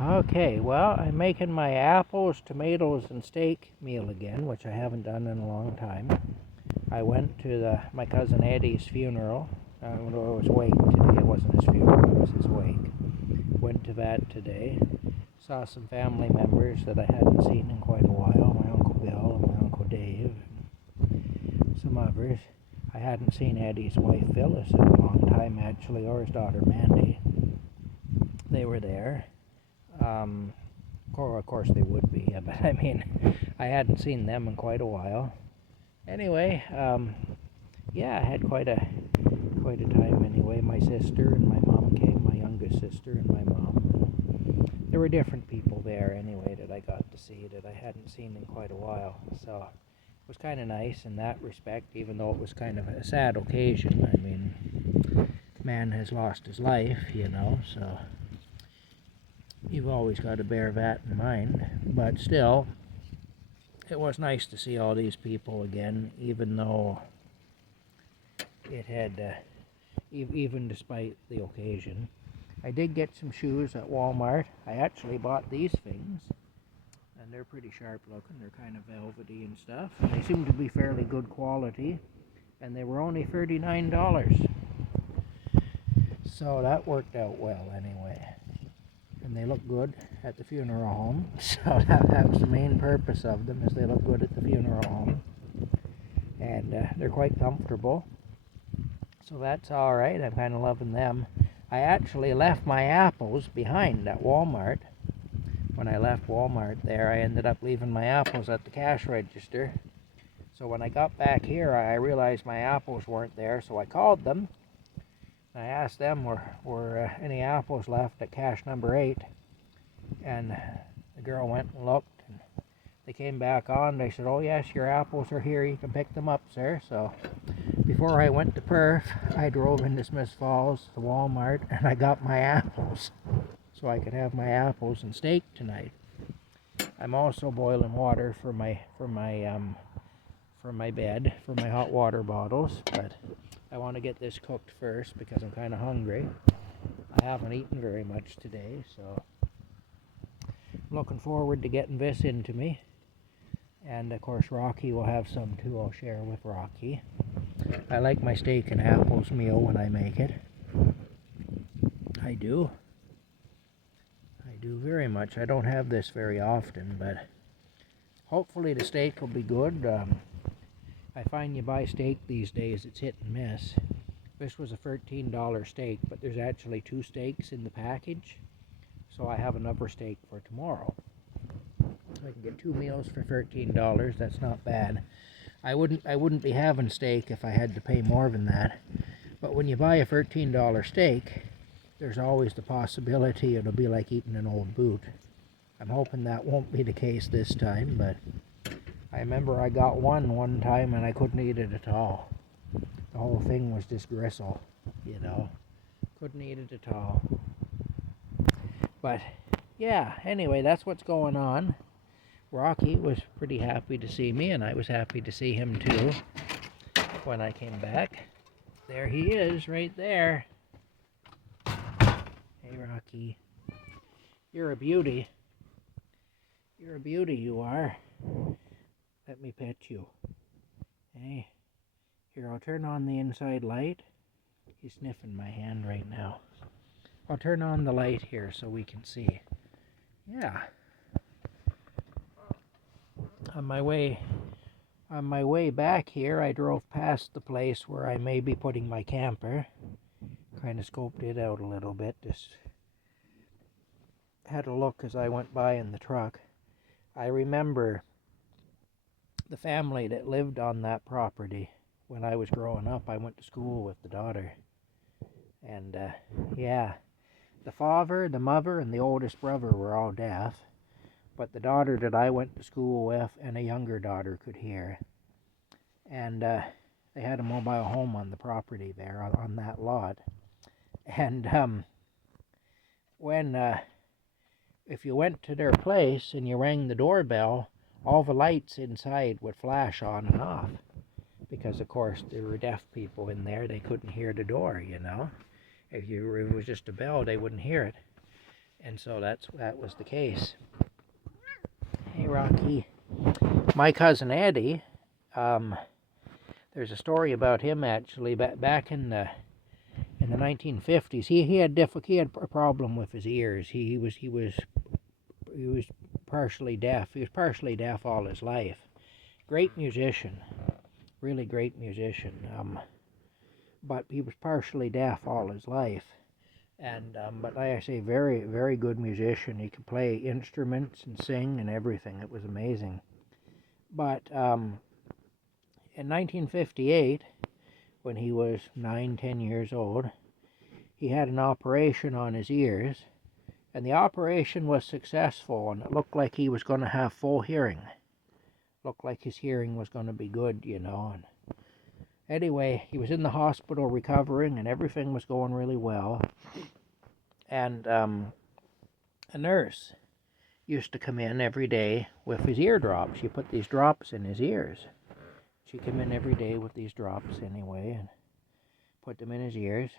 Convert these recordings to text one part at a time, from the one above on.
Okay, well, I'm making my apples, tomatoes, and steak meal again, which I haven't done in a long time. I went to my cousin Eddie's funeral. Well, it was wake today. It wasn't his funeral, it was his wake. Went to that today. Saw some family members that I hadn't seen in quite a while. My Uncle Bill and my Uncle Dave, and some others. I hadn't seen Eddie's wife Phyllis in a long time, actually, or his daughter Mandy. They were there. Of course they would be, but I mean, I hadn't seen them in quite a while. Anyway, yeah, I had quite a time anyway. My sister and my mom came, my youngest sister and my mom. There were different people there anyway that I got to see that I hadn't seen in quite a while. So it was kind of nice in that respect, even though it was kind of a sad occasion. I mean, man has lost his life, so you've always got to bear that in mind. But still, it was nice to see all these people again, even though it had, even despite the occasion. I did get some shoes at Walmart. I actually bought these things, and they're pretty sharp looking. They're kind of velvety and stuff. They seem to be fairly good quality, and they were only $39. So that worked out well anyway. And they look good at the funeral home. So that was the main purpose of them, is they look good at the funeral home. And they're quite comfortable. So that's alright. I'm kind of loving them. I actually left my apples behind at Walmart. When I left Walmart there, I ended up leaving my apples at the cash register. So when I got back here, I realized my apples weren't there, so I called them. I asked them were any apples left at cash number 8, and the girl went and looked, and they came back on. They said, "Oh yes, your apples are here. You can pick them up, sir." So before I went to Perth, I drove into Smith Falls, to Walmart, and I got my apples, so I could have my apples and steak tonight. I'm also boiling water for my bed, for my hot water bottles, but I want to get this cooked first because I'm kind of hungry. I haven't eaten very much today, so I'm looking forward to getting this into me. And of course Rocky will have some too. I'll share with Rocky. I like my steak and apples meal when I make it. I do very much. I don't have this very often, but hopefully the steak will be good. I find you buy steak these days, it's hit and miss. This was a $13 steak, but there's actually 2 steaks in the package, so I have another steak for tomorrow. I can get 2 meals for $13. That's not bad. I wouldn't be having steak if I had to pay more than that. But when you buy a $13 steak, there's always the possibility it'll be like eating an old boot. I'm hoping that won't be the case this time, but I remember I got one time and I couldn't eat it at all. The whole thing was just gristle, Couldn't eat it at all. But yeah, anyway, that's what's going on. Rocky was pretty happy to see me, and I was happy to see him too when I came back. There he is, right there. Hey, Rocky. You're a beauty. You're a beauty, you are. Let me pet you. Hey, here, I'll turn on the inside light. He's sniffing my hand right now. I'll turn on the light here so we can see. Yeah. On my way back here, I drove past the place where I may be putting my camper. Kind of scoped it out a little bit. Just had a look as I went by in the truck. I remember the family that lived on that property. When I was growing up, I went to school with the daughter. And, yeah, the father, the mother, and the oldest brother were all deaf. But the daughter that I went to school with and a younger daughter could hear. And they had a mobile home on the property there, on that lot. And if you went to their place and you rang the doorbell, all the lights inside would flash on and off. Because, of course, there were deaf people in there. They couldn't hear the door, If it was just a bell, they wouldn't hear it. And so that was the case. Hey, Rocky. My cousin Eddie, there's a story about him actually back in the 1950s. He had a problem with his ears. He was partially deaf. He was partially deaf all his life. Great musician, really great musician. But he was partially deaf all his life. And but like I say, very, very good musician. He could play instruments and sing and everything. It was amazing. But in 1958, when he was 9, 10 years old, he had an operation on his ears, and the operation was successful, and it looked like he was going to have full hearing. Looked like his hearing was going to be good, you know. And anyway, he was in the hospital recovering, and everything was going really well. And a nurse used to come in every day with his eardrops. She put these drops in his ears. She'd come in every day with these drops anyway and put them in his ears.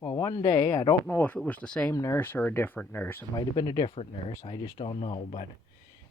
Well, one day, I don't know if it was the same nurse or a different nurse. It might have been a different nurse. I just don't know. But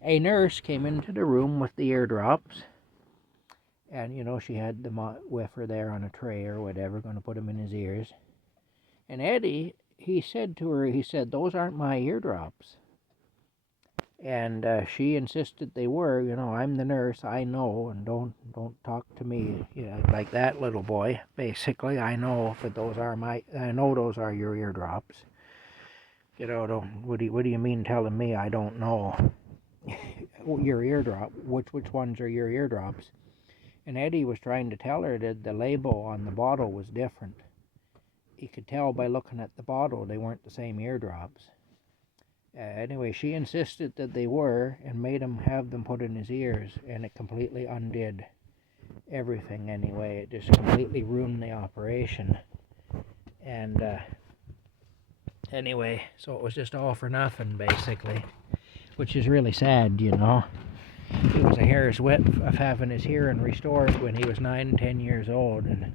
a nurse came into the room with the eardrops. And, you know, she had them with her there on a tray or whatever, going to put them in his ears. And Eddie, he said to her, he said, "Those aren't my eardrops." And she insisted they were. You know, "I'm the nurse, I know, and don't talk to me, you know, like that, little boy." Basically, "I know that I know those are your eardrops. You know, what do you mean telling me I don't know your eardrop? Which ones are your eardrops?" And Eddie was trying to tell her that the label on the bottle was different. He could tell by looking at the bottle they weren't the same eardrops. Anyway, she insisted that they were and made him have them put in his ears, and it completely undid everything anyway. It just completely ruined the operation. And anyway, so it was just all for nothing, basically, which is really sad, you know. It was a hair's width of having his hearing restored when he was 9, 10 years old, and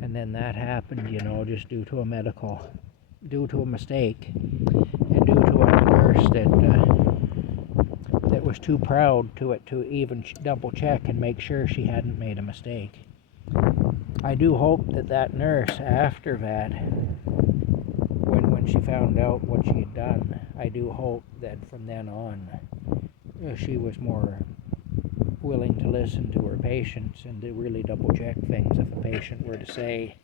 then that happened, you know, just due to a mistake, and due to a nurse that was too proud to even double check and make sure she hadn't made a mistake. I do hope that nurse, after that, when she found out what she had done, I do hope that from then on, she was more willing to listen to her patients and to really double check things. If a patient were to say,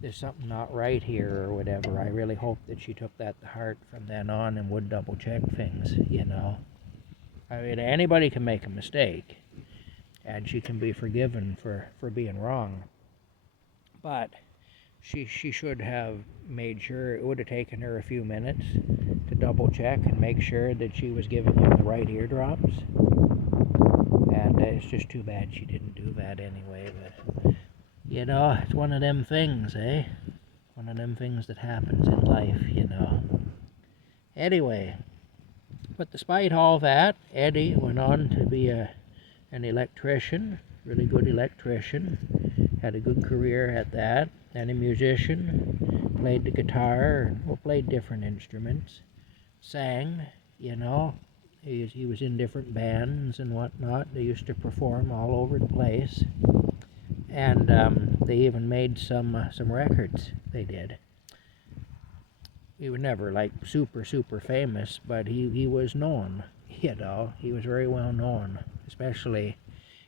"There's something not right here," or whatever, I really hope that she took that to heart from then on and would double check things, you know. I mean, anybody can make a mistake, and she can be forgiven for being wrong. But she should have made sure. It would have taken her a few minutes to double check and make sure that she was giving him the right eardrops. And it's just too bad she didn't do that anyway. But, you know, it's one of them things, eh? One of them things that happens in life, you know. Anyway, but despite all that, Eddie went on to be an electrician, really good electrician. Had a good career at that. And a musician, played the guitar, or played different instruments. Sang, you know. He was in different bands and whatnot. They used to perform all over the place. And they even made some records. They did. He was never like super famous, but he was known, you know. He was very well known, especially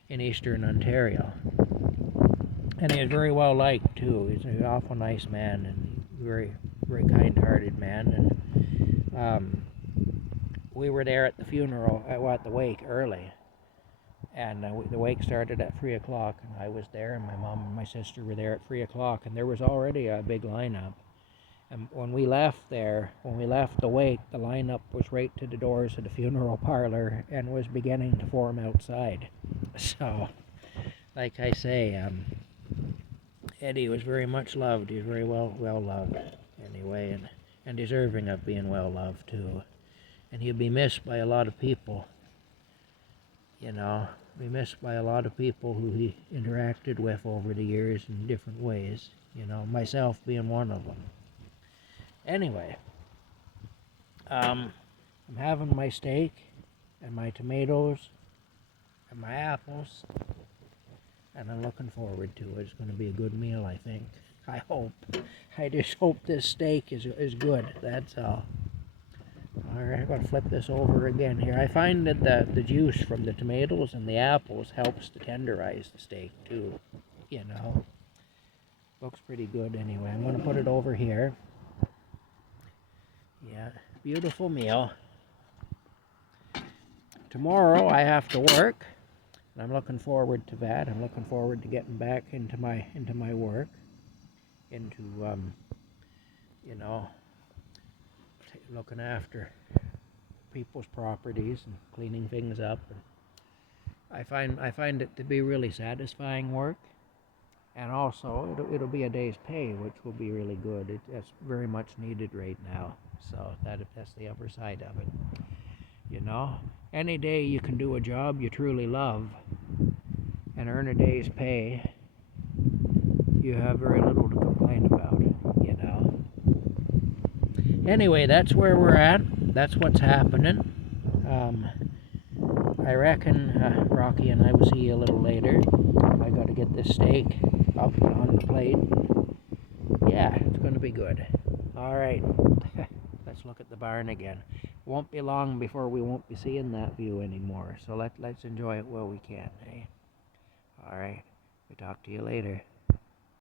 in Eastern Ontario. And he was very well liked too. He's an awful nice man and very kind-hearted man. And we were there at the funeral, at the wake early. And the wake started at 3 o'clock, and I was there, and my mom and my sister were there at 3 o'clock, and there was already a big lineup. And when we left the wake, the lineup was right to the doors of the funeral parlor and was beginning to form outside. So, like I say, Eddie was very much loved. He was very well loved anyway, and deserving of being well loved too. And he'll be missed by a lot of people, you know. Be missed by a lot of people who he interacted with over the years in different ways, you know, myself being one of them. Anyway, I'm having my steak and my tomatoes and my apples, and I'm looking forward to it. It's going to be a good meal, I think. I hope. I just hope this steak is good. That's all. Alright, I'm going to flip this over again here. I find that the juice from the tomatoes and the apples helps to tenderize the steak too. You know. Looks pretty good anyway. I'm going to put it over here. Yeah, beautiful meal. Tomorrow I have to work, and I'm looking forward to that. I'm looking forward to getting back into my work, into you know, looking after people's properties and cleaning things up. And I find it to be really satisfying work, and also it'll be a day's pay, which will be really good. That's very much needed right now. So that's the other side of it. You know, any day you can do a job you truly love and earn a day's pay, you have very little to complain about, you know. Anyway, that's where we're at. That's what's happening. I reckon Rocky and I will see you a little later. I got to get this steak up on the plate. Yeah, it's going to be good. All right. Let's look at the barn again. Won't be long before we won't be seeing that view anymore. So let's enjoy it while we can, eh? All right. We talk to you later.